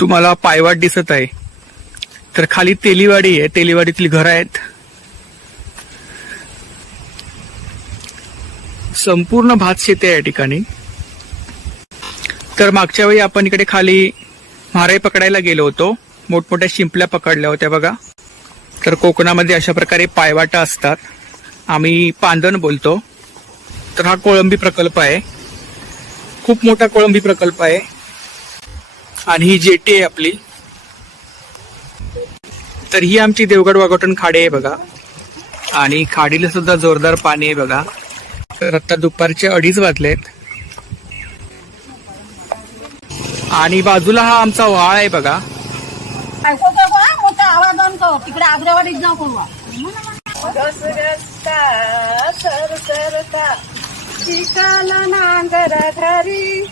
तुम्हाला पायवाट दिसत आहे तर खाली तेलीवाडी आहे, तेलीवाडीतील घर आहेत. संपूर्ण भात शेती आहे या ठिकाणी. तर मागच्या वेळी आपण इकडे खाली म्हारे पकडायला गेलो होतो, मोठमोठ्या शिंपल्या पकडल्या होत्या बघा. तर कोकणामध्ये अशा प्रकारे पायवाटा असतात, आम्ही पांदण बोलतो. तर हा कोळंबी प्रकल्प आहे, खूप मोठा कोळंबी प्रकल्प आहे. आणि ही जेटी आहे आपली. तर ही आमची देवगड वाघोटन खाडी आहे बघा, आणि खाडीला सुद्धा जोरदार पाणी आहे बघा. तर आता दुपारचे 2:30 वाजलेत आणि बाजूला हा आमचा व्हाळ आहे बघा. मोठा आवाज आणतो तिकडे आग्रावाडीत जाऊ करू. सरसरता चिकाला नांगर घरी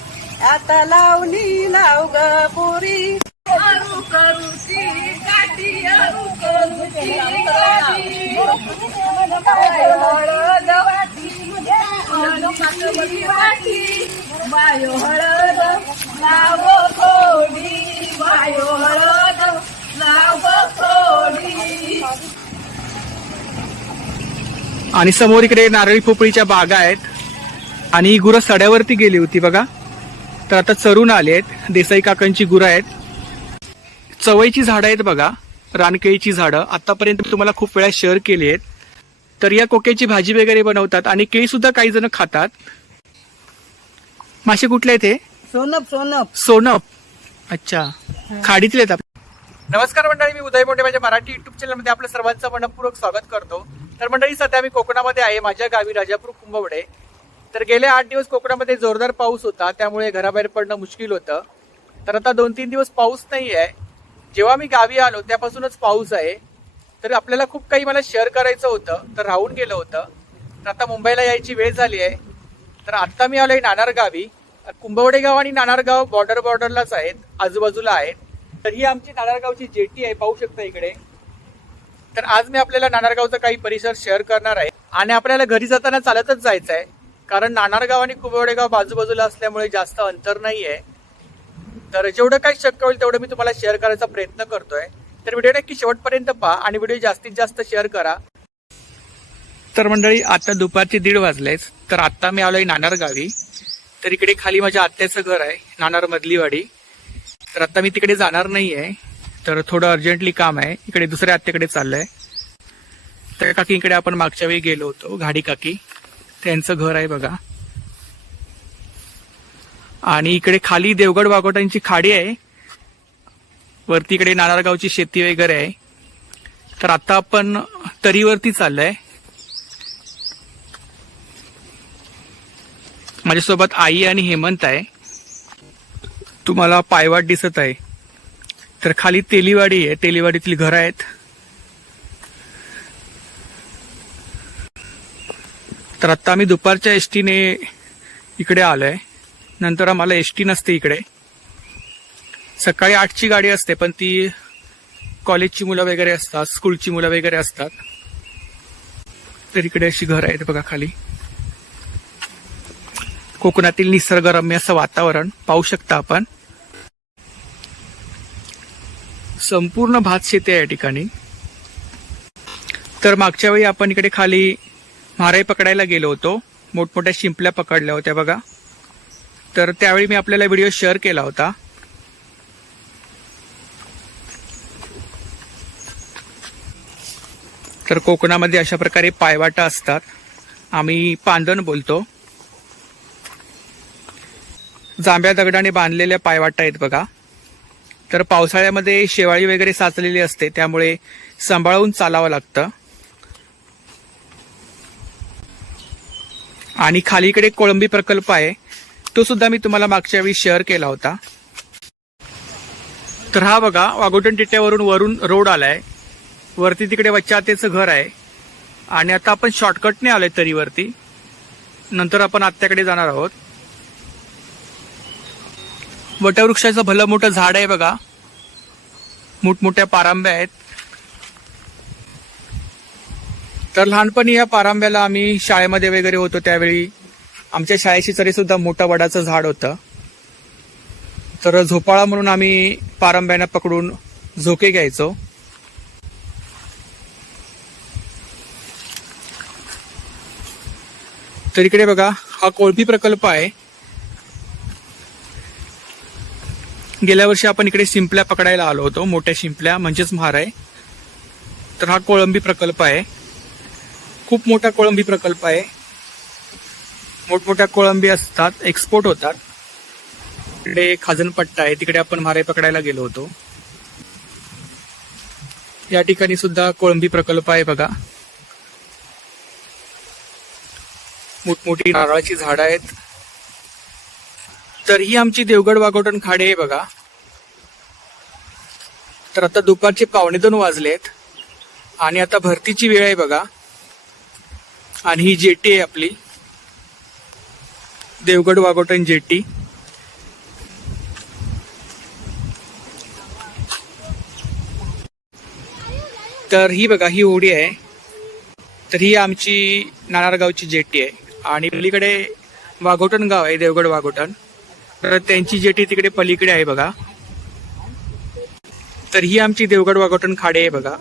आता लावली लाव ग पुरी. अरू करूची गाठी अरू करूची गाठी हळद वाटी बायो हळद लाव थोडी बायो हळद लाव थोडी. आणि समोर इकडे नारळी पोपळीच्या बागा आहेत आणि ही गुरं सड्यावरती गेली होती बघा. तर आता चरून आले आहेत. देसाई काकांची गुरं आहेत. चवईची झाडं आहेत बघा, रानकेळीची झाडं. आतापर्यंत तुम्हाला खूप वेळा शेअर केली आहेत. तर या कोक्याची भाजी वगैरे बनवतात आणि केळी सुद्धा काही जण खातात. मासे कुठले आहेत हे? सोनप सोनप सोनप. अच्छा, खाडीतले आहेत. नमस्कार मंडळी, मी उदय मोठे माझ्या मराठी युट्यूब चॅनलमध्ये आपलं सर्वांचं मनपूर्वक स्वागत करतो. तर मंडळी, सध्या मी कोकणामध्ये आहे, माझ्या गावी राजापूर कुंभवडे. तर गेले 8 दिवस कोकणामध्ये जोरदार पाऊस होता, त्यामुळे घराबाहेर पडणं मुश्किल होतं. तर आता 2-3 दिवस पाऊस नाही आहे. जेव्हा मी गावी आलो त्यापासूनच पाऊस आहे. तर आपल्याला खूप काही मला शेअर करायचं होतं, तर राहून गेलं होतं. तर आता मुंबईला यायची वेळ झाली आहे. तर आता मी आलोय नाणार गावी. कुंभवडे गाव आणि नाणारगाव बॉर्डरलाच आहेत, आजूबाजूला आहेत. तर ही आमची नाणारगावची जेटी आहे, पाहू शकता इकडे. तर आज मी आपल्याला नाणारगावचा काही परिसर शेअर करणार आहे आणि आपल्याला घरी जाताना चालतच जायचं आहे, कारण नाणारगाव आणि कुंभवडे गाव बाजूबाजूला असल्यामुळे जास्त अंतर नाही आहे. तर जेवढं काही शक्य होईल तेवढं मी तुम्हाला शेअर करायचा प्रयत्न करतोय. तर व्हिडिओ नक्की शेवटपर्यंत पहा आणि व्हिडिओ जास्तीत जास्त शेअर करा. तर मंडळी, आता दुपारचे 1:30 वाजलेच. तर आता मी आलोय नाणार गावी. तर इकडे खाली माझ्या आत्याचं घर आहे, नाणार मधलीवाडी. तर आता मी तिकडे जाणार नाहीये, तर थोडं अर्जंटली काम आहे. इकडे दुसऱ्या आत्याकडे चाललंय. तर काकी इकडे आपण मागच्या वेळी गेलो होतो, घाडी काकी, त्यांचं घर आहे बघा. आणि इकडे खाली देवगड वाघोटांची खाडी आहे, वरती इकडे नाणारगावची शेती वगैरे आहे. तर आता आपण तरीवरती चाललंय. माझ्यासोबत आई आणि हेमंत आहे. तुम्हाला पायवाट दिसत आहे. तर खाली तेलीवाडी आहे, तेलीवाडीतील घर आहेत. तर आता आम्ही दुपारच्या एसटीने इकडे आलोय. नंतर आम्हाला एसटी नसते इकडे. सकाळी 8ची गाडी असते, पण ती कॉलेजची मुलं वगैरे असतात, स्कूलची मुलं वगैरे असतात. तर इकडे अशी घर आहेत बघा खाली. कोकणातील निसर्गरम्य असं वातावरण पाहू शकता आपण. संपूर्ण भात शेती आहे या ठिकाणी. तर मागच्या वेळी आपण इकडे खाली म्हारे पकडायला गेलो होतो, मोठमोठ्या शिंपल्या पकडल्या होत्या बघा. तर त्यावेळी मी आपल्याला व्हिडिओ शेअर केला होता. तर कोकणामध्ये अशा प्रकारे पायवाटा असतात, आम्ही पांदण बोलतो. जांभ्या दगडाने बांधलेल्या पायवाटा आहेत बघा. तर पावसाळ्यामध्ये शेवाळी वगैरे साचलेली असते, त्यामुळे सांभाळून चालावं लागतं. आणि खालीकडे कोळंबी प्रकल्प आहे, तो सुद्धा मी तुम्हाला मागच्या वेळी शेअर केला होता. तर हा बघा, वाघोटन टिट्यावरून वरून रोड आलाय. वरती तिकडे वच्चातेचं घर आहे. आणि आता आपण शॉर्टकटने आलोय तरीवरती. नंतर आपण आत्याकडे जाणार आहोत. वटवृक्षाचं भलं मोठं झाड आहे बघा, मोठमोठ्या पारांब्या आहेत. तर लहानपणी या पारांब्याला आम्ही शाळेमध्ये वगैरे होतो त्यावेळी आमच्या शाळेशी तरी सुद्धा मोठं वडाचं झाड होतं. तर झोपाळा म्हणून आम्ही पारंब्यानं पकडून झोके घ्यायचो. तर इकडे बघा हा कोळंबी प्रकल्प आहे. गेल्या वर्षी आपण इकडे शिंपल्या पकडायला आलो होतो, मोठ्या शिंपल्या म्हणजेच म्हार. तर हा कोळंबी प्रकल्प आहे. खूप मोठा कोळंबी प्रकल्प आहे. मोठमोठ्या कोळंबी असतात, एक्सपोर्ट होतात. तिकडे खाजनपट्टा आहे, तिकडे आपण म्हारे पकडायला गेलो होतो. या ठिकाणी सुद्धा कोळंबी प्रकल्प आहे बघा. मोठमोठी नारळाची झाडं आहेत. तर ही आमची देवगड वाघोटन खाडी आहे बघा. तर आता दुपारचे 1:45 वाजलेत आणि आता भरतीची वेळ आहे बघा. आणि ही जेटी आहे आपली देवगड वाघोटन जेटी. तर ही बघा ही होडी आहे. तर ही आमची नाणारगावची जेटी आहे आणि पलीकडे वाघोटन गाव आहे, देवगड वाघोटन. तर त्यांची जेटी तिकडे पलीकडे आहे बघा. तर ही आमची देवगड वाघोटन खाडी आहे बघा.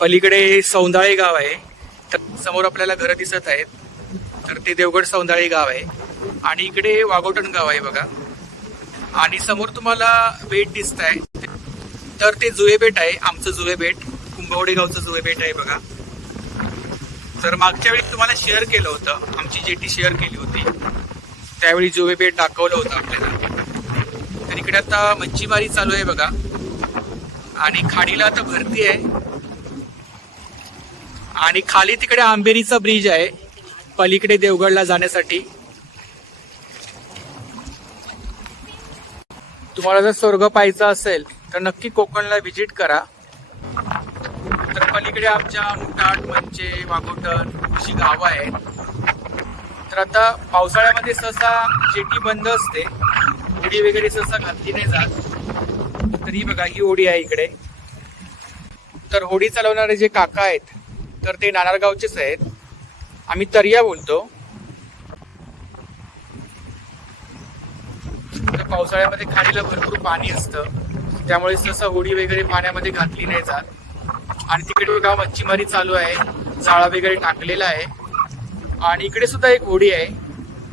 पलीकडे सौंदाळे गाव आहे. तर समोर आपल्याला घरं दिसत आहेत. तर ते देवगड सौंदाळे गाव आहे आणि इकडे वाघोटन गाव आहे बघा. आणि समोर तुम्हाला बेट दिसत आहे, तर ते जुवे बेट आहे, आमचं जुवे बेट, कुंभवडे गावचं जुवे बेट आहे बघा. तर मागच्या वेळी तुम्हाला शेअर केलं होतं, आमची जेटी शेअर केली होती, त्यावेळी जुवे बेट दाखवलं होतं आपल्याला. तर इकडे आता मच्छीमारी चालू आहे बघा आणि खाडीला आता भरती आहे. आणि खाली तिकडे आंबेरीचा ब्रिज आहे पलीकडे देवगडला जाण्यासाठी. तुम्हाला जर स्वर्ग पाहायचा असेल तर नक्की कोकणला व्हिजिट करा. तर पलीकडे आमच्या मुटाट, मंचे, वाघोटन अशी गावं आहेत. तर आता पावसाळ्यामध्ये सहसा जेटी बंद असते, होडी वगैरे सहसा घातली नाही जात. तर ही बघा ही होडी आहे इकडे. तर होडी चालवणारे जे काका आहेत तर ते नाणारगावचेच आहेत. आम्ही तरिया बोलतो. तर पावसाळ्यामध्ये खाडीला भरपूर पाणी असतं, त्यामुळे सहसा होडी वगैरे पाण्यामध्ये घातली नाही जात. आणि तिकडे बघा मच्छीमारी चालू आहे, जाळा वगैरे टाकलेला आहे. आणि इकडे सुद्धा एक होडी आहे,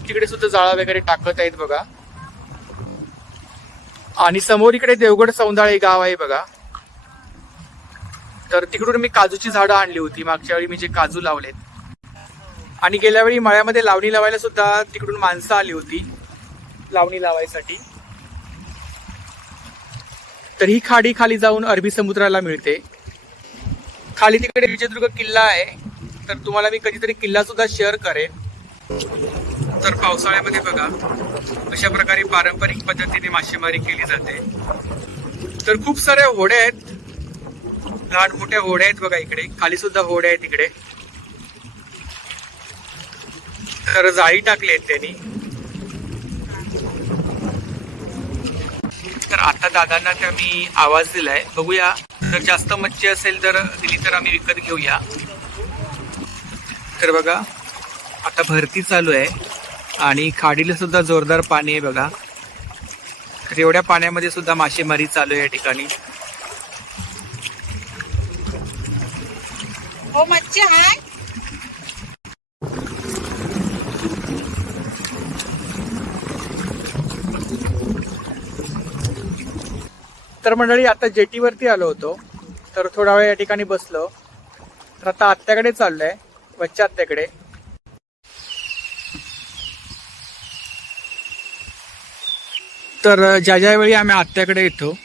तिकडे सुद्धा जाळा वगैरे टाकत आहेत बघा. आणि समोर इकडे देवगड सौंदाळे गाव आहे बघा. तर तिकडून मी काजूची झाडं आणली होती मागच्या वेळी, मी जे काजू लावलेत. आणि गेल्या वेळी मळ्यामध्ये लावणी लावायला सुद्धा तिकडून माणसं आली होती लावणी लावायसाठी. तर ही खाडी खाली जाऊन अरबी समुद्राला मिळते. खाली तिकडे विजयदुर्ग किल्ला आहे, तर तुम्हाला मी कधीतरी किल्ला सुद्धा शेअर करेन. तर पावसाळ्यामध्ये बघा अशा प्रकारे पारंपरिक पद्धतीने मासेमारी केली जाते. तर खूप साऱ्या होड्या आहेत, लहान मोठ्या होड्या आहेत बघा. इकडे खाली सुद्धा होड्या आहेत इकडे. तर जाळी टाकली आहेत त्यांनी. तर आता दादांना त्या मी आवाज दिलाय, बघूया जर जास्त मच्छी असेल तर दिली तर आम्ही विकत घेऊया. तर बघा आता भरती चालू आहे आणि खाडीला सुद्धा जोरदार पाणी आहे बघा. तर एवढ्या पाण्यामध्ये सुद्धा मासेमारी चालू आहे या ठिकाणी. हो मच्छी आहे. तर मंडळी आता जेटीवरती आलो होतो, तर थोडा वेळ या ठिकाणी बसलो. तर आता आत्याकडे चाललोय, वच्च्या आत्याकडे. तर ज्या ज्या वेळी आम्ही आत्याकडे येतो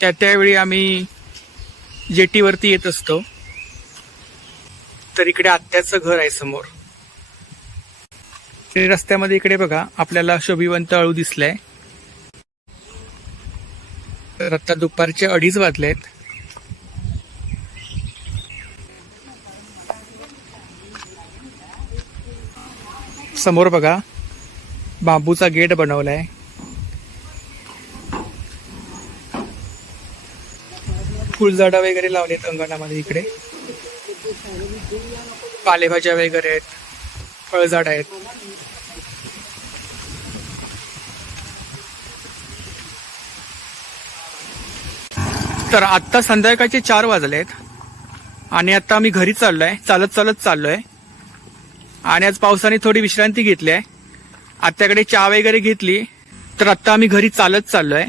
त्या त्यावेळी आम्ही जेटीवरती येत असतो. तर इकडे आत्याचं घर आहे समोर. रस्त्यामध्ये इकडे बघा आपल्याला शोभिवंत अळू दिसलाय. तर आता दुपारचे 2:30 वाजलेत. समोर बघा बांबूचा गेट बनवलाय. फुलझाडं वगैरे लावलेत अंगणामध्ये. इकडे पालेभाज्या वगैरे आहेत, फळझाड आहेत. तर आत्ता संध्याकाळचे 4 वाजलेत आणि आता आम्ही घरी चाललोय, चालत चालत चाललोय. आणि आज पावसाने थोडी विश्रांती घेतली आहे. आत्याकडे चहा वगैरे घेतली, तर आता आम्ही घरी चालत चाललोय.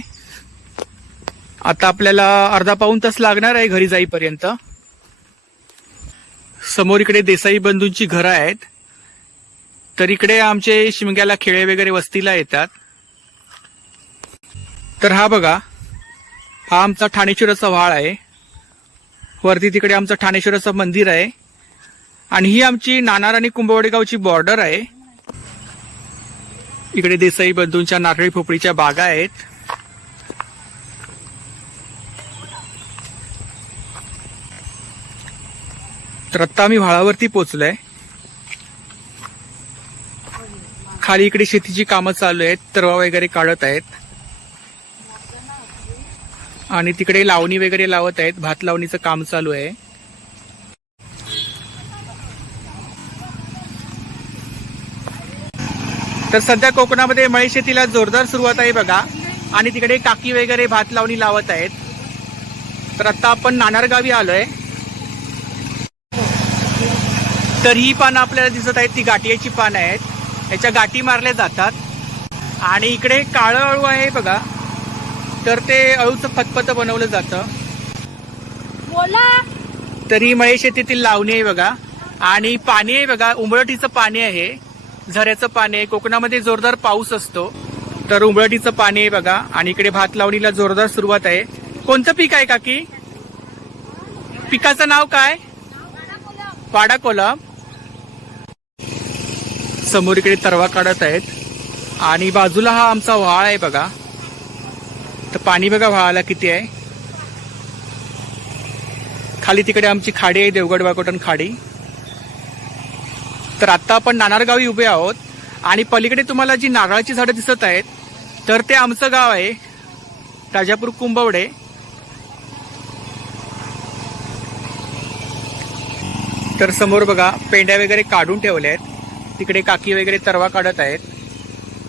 आता आपल्याला अर्धा पाऊण तास लागणार आहे घरी जाईपर्यंत. समोर इकडे देसाई बंधूंची घरं आहेत, तर इकडे आमचे शिमग्याला खेळे वगैरे वस्तीला येतात. तर हा बघा, हा आमचा ठाणेश्वराचा व्हाळ आहे. वरती तिकडे आमचं ठाणेश्वराचं मंदिर आहे आणि ही आमची नाणार आणि कुंभवडे गावची बॉर्डर आहे. इकडे देसाई बंधूंच्या नारळी पोपळीच्या बागा आहेत. तर आता आम्ही व्हाळावरती पोहोचलोय. खाली इकडे शेतीची कामं चालू आहेत, तरवा वगैरे काढत आहेत आणि तिकडे लावणी वगैरे लावत आहेत. भात लावणीचं काम चालू आहे. तर सध्या कोकणामध्ये मळी शेतीला जोरदार सुरुवात आहे बघा. आणि तिकडे काकी वगैरे भात लावणी लावत आहेत. तर आता आपण नाणार गावी आलोय. तर ही पानं आपल्याला दिसत आहेत, ती गाठियाची पानं आहेत. याच्या गाठी मारल्या जातात. आणि इकडे काळं अळू आहे बघा, तर ते अळूचं फतफत बनवलं जातं. तर ही मळे शेतीतील लावणी आहे बघा. आणि पाणी आहे बघा, उंबरठीचं पाणी आहे, झऱ्याचं पाणी आहे. कोकणामध्ये जोरदार पाऊस असतो, तर उंबरठीचं पाणी आहे बघा. आणि इकडे भात लावणीला जोरदार सुरुवात आहे. कोणतं पीक आहे काकी? पिकाचं नाव काय? वाडा कोलम. समोर इकडे तरवा काढत आहेत आणि बाजूला हा आमचा व्हाळ आहे बघा. तर पाणी बघा व्हाळाला किती आहे. खाली तिकडे आमची खाडी आहे, देवगड वाकोटन खाडी. तर आता आपण नाणार गावी उभे आहोत आणि पलीकडे तुम्हाला जी नारळाची झाडं दिसत आहेत, तर ते आमचं गाव आहे, राजापूर कुंभवडे. तर समोर बघा पेंड्या वगैरे काढून ठेवल्या आहेत. तिकडे काकी वगैरे तरवा काढत आहेत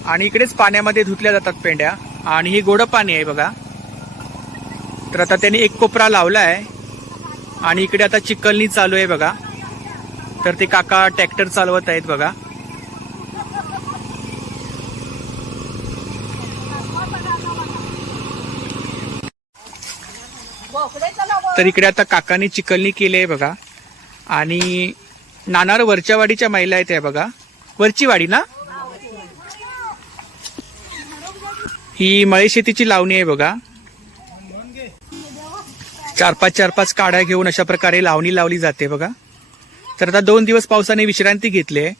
आणि इकडेच पाण्यामध्ये धुतल्या जातात पेंड्या. आणि हे गोड पाणी आहे बघा. तर आता त्यांनी एक कोपरा लावला आहे आणि इकडे आता चिखलनी चालू आहे बघा. तर ते काका ट्रॅक्टर चालवत आहेत बघा. तर इकडे आता काकांनी चिखलनी केली आहे बघा. आणि नाणार वरच्या वाडीच्या महिला आहेत या बघा. वरची वाडी ना, ही मळे शेतीची लावणी आहे बघा. 4-5 काड्या घेऊन अशा प्रकारे लावणी लावली जाते बघा. तर आता 2 दिवस पावसाने विश्रांती घेतली आहे.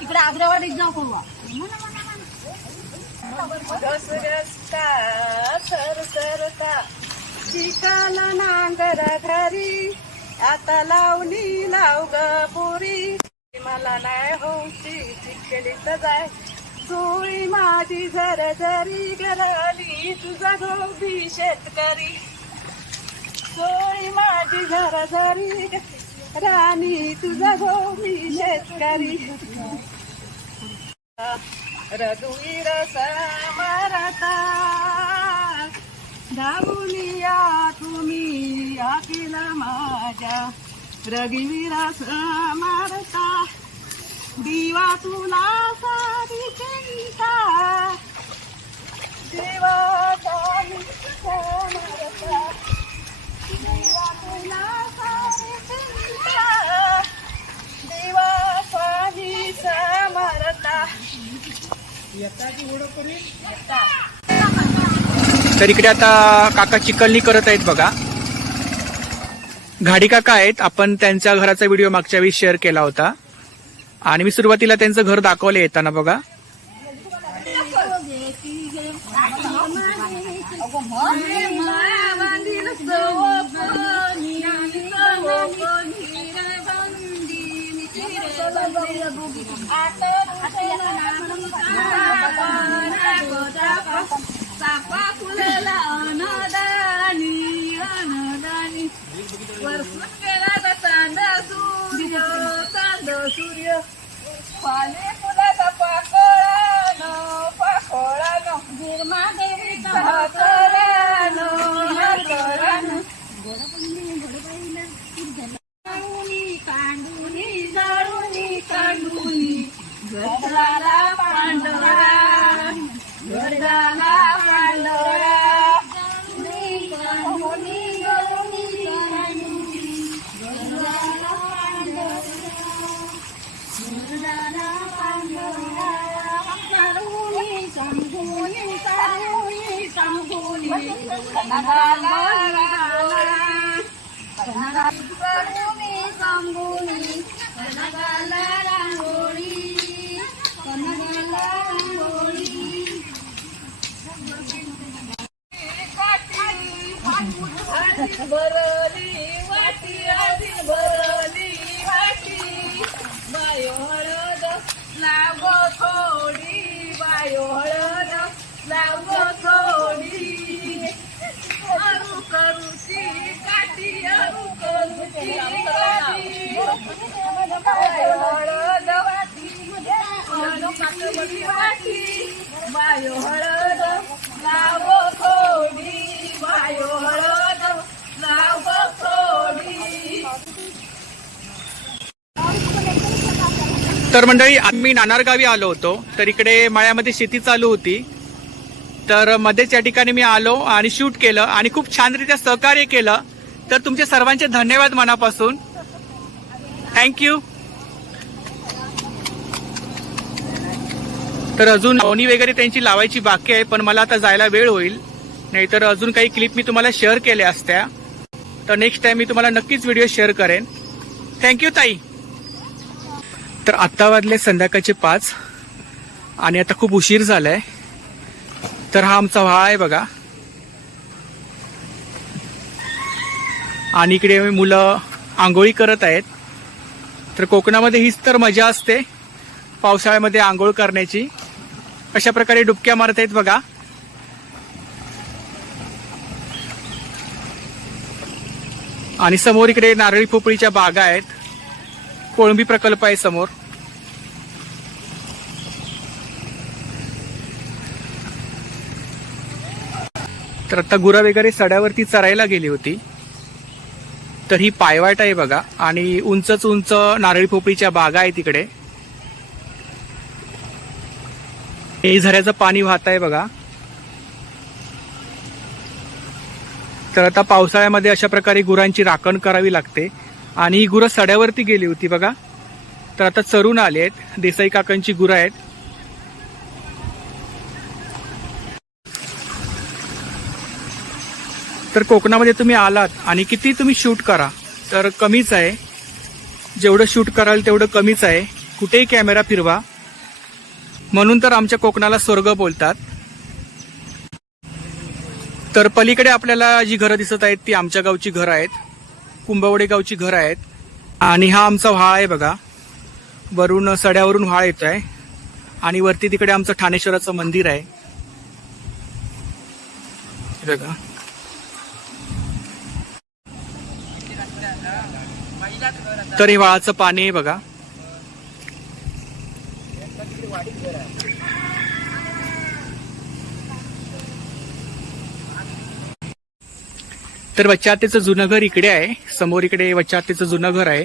तिकडे आग्रावाडीत जाऊ. सरसरता चिकाला नांगर घरी, आता लावणी लाव ग पोरी. मला नाही होती चिखलीत जाय, सोळी माझी झरझरी गरली, तुझा गोबी शेतकरी. सोळी माझी झरझरी राणी, तुझा गोबी शेतकरी. रघुवीर समरता धावूनिया तुम्ही आखिला माझ्या. रघुवीर समरता दिवा तुला सारी चिंता, देवा सारी समरता, दिवा तुला सारी चिंता, देवा सारी समरता. तर इकडे आता काका चिखलनी करत आहेत बघा. घाडी काका आहेत. आपण त्यांच्या घराचा व्हिडिओ मागच्या वेळी शेअर केला होता आणि मी सुरुवातीला त्यांचं घर दाखवले येताना बघा. चापा फुलेला अनदानी अनदानी, वरसून गेला चांद सूर्य, पाले फुलाचा पाकोळा न पाकोळा बरली वाटी आधी बरली वाटी बायो हळद लावो थोडी बायो हळद लावो थोडी अरू करूची काठी अरू करूची काठी बायो हळद वाटी बायो हळद लावो थोडी बायो हळद लावो थोडी. तर मंडळी आम्ही नाणार गावी आलो होतो. तर इकडे मळ्यामध्ये शेती चालू होती. तर मध्येच या ठिकाणी मी आलो आणि शूट केलं आणि खूप छानरित्या सहकार्य केलं. तर तुमचे सर्वांचे धन्यवाद मनापासून. थँक्यू. तर अजून लावणी वगैरे त्यांची लावायची बाकी आहे, पण मला आता जायला वेळ होईल. नाहीतर अजून काही क्लिप मी तुम्हाला शेअर केल्या असत्या. तर नेक्स्ट टाइम मी तुम्हाला नक्कीच व्हिडिओ शेअर करेन. थँक्यू ताई. तर आत्ता वाजले संध्याकाळचे 5 आणि आता खूप उशीर झालाय. तर हा आमचा व्हाळा आहे बघा. आणि इकडे मुलं आंघोळी करत आहेत. तर कोकणामध्ये हीच तर मजा असते पावसाळ्यामध्ये आंघोळ करण्याची. अशा प्रकारे डुबक्या मारत आहेत बघा. आणि समोर इकडे नारळी पोपळीच्या बागा आहेत. कोळंबी प्रकल्प आहे समोर. तर आता गुरं वगैरे सड्यावरती चरायला गेली होती. तर ही पायवाट आहे बघा. आणि उंचच उंच नारळी पोपळीच्या बागा आहेत तिकडे. हे झऱ्याचं पाणी वाहत आहे बघा. तर आता पावसाळ्यामध्ये अशा प्रकारे गुरांची राखण करावी लागते. आणि ही गुरं सड्यावरती गेली होती बघा. तर आता चरून आले आहेत. देसाई काकांची गुरं आहेत. तर कोकणामध्ये तुम्ही आलात आणि किती तुम्ही शूट करा तर कमीच आहे. जेवढं शूट कराल तेवढं कमीच आहे. कुठेही कॅमेरा फिरवा. म्हणून तर आमच्या कोकणाला स्वर्ग बोलतात. तर पलीकडे आपल्याला जी घरं दिसत आहेत ती आमच्या गावची घरं आहेत. कुंभवडे गावची घरं आहेत. आणि हा आमचा व्हाळ आहे बघा. वरून सड्यावरून व्हाळ येत आहे. आणि वरती तिकडे आमचं ठाणेश्वराचं मंदिर आहे बघा. तर हे व्हाळाचं पाणी आहे बघा. तर वच्चातेचं जुनं घर इकडे आहे. समोर इकडे वच्चातेचं जुनं घर आहे.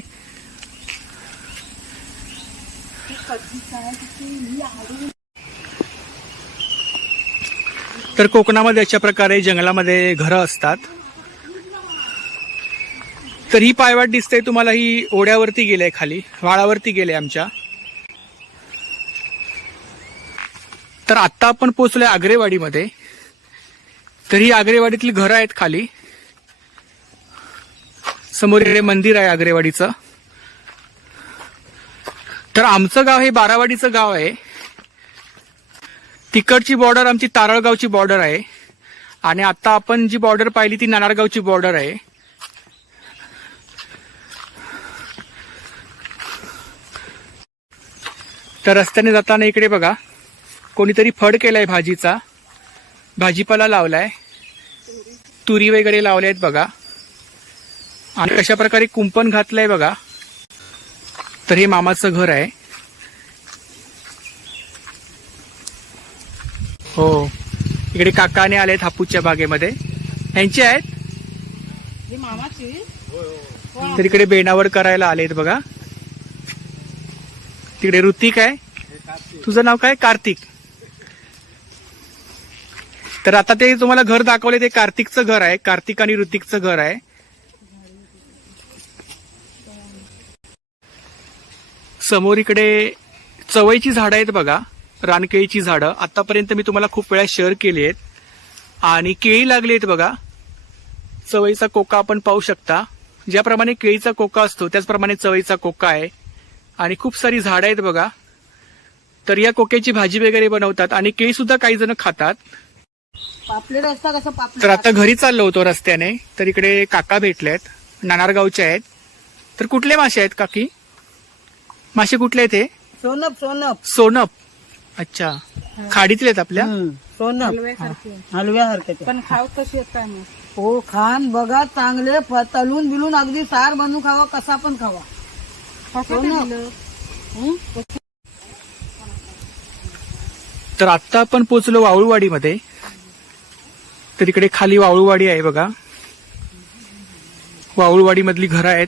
तर कोकणामध्ये अशा प्रकारे जंगलामध्ये घरं असतात. तर ही पायवाट दिसते तुम्हाला, ही ओढ्यावरती गेले खाली, व्हाळावरती गेले आमच्या. तर आत्ता आपण पोहोचलोय आग्रेवाडीमध्ये. तर ही आग्रेवाडीतली घरं आहेत खाली. समोर इकडे मंदिर आहे आग्रेवाडीचं. तर आमचं गाव हे बारावाडीचं गाव आहे. तिकडची बॉर्डर आमची तारळगावची बॉर्डर आहे. आणि आता आपण जी बॉर्डर पाहिली ती नानारगावची बॉर्डर आहे. तर रस्त्याने जाताना इकडे बघा कोणीतरी फड केलाय भाजीचा. भाजीपाला लावलाय. तुरी वगैरे लावले आहेत बघा. आणि कशा प्रकारे कुंपण घातलंय बघा. तर हे मामाचं घर आहे. हो, इकडे काकाने आलेत हापूसच्या बागेमध्ये. यांची आहेत. तर इकडे बेणावर करायला आलेत बघा. तिकडे ऋतिक आहे. तुझं नाव काय? कार्तिक. तर आता ते तुम्हाला घर दाखवले ते कार्तिकचं घर आहे. कार्तिक आणि ऋतिकचं घर आहे. समोर इकडे चवळीची झाडं आहेत बघा. रानकेळीची झाडं आतापर्यंत मी तुम्हाला खूप वेळा शेअर केली आहेत. आणि केळी लागली आहेत बघा. चवळीचा कोका आपण पाहू शकता. ज्याप्रमाणे केळीचा कोका असतो त्याचप्रमाणे चवळीचा कोका आहे. आणि खूप सारी झाडं आहेत बघा. तर या कोक्याची भाजी वगैरे बनवतात आणि केळी सुद्धा काही जण खातात. पापलेट असता कसं पापलेट तर आता घरी चाललो होतो रस्त्याने, तर इकडे काका भेटलेत, नानारगावचे आहेत. तर कुठले मासे आहेत काकी? मासे कुठले आहेत हे? सोनप सोनप सोनप. अच्छा, खाडीतले आहेत आपल्या. सोनप हलव्यासारखे पण खाव कशी आहेत काय मग? हो खान बघा चांगले तलून बिलून अगदी सार बनवून खावा, कसा पण खावा. सोनप. तर आता आपण पोहोचलो वाळूवाडीमध्ये. तर इकडे खाली वाळूवाडी आहे बघा. वाळूवाडी मधली घरं आहेत.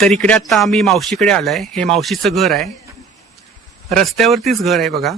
तर इकडे आता आम्ही मावशीकडे आलोय. हे मावशीचं घर आहे. रस्त्यावरतीच घर आहे बघा.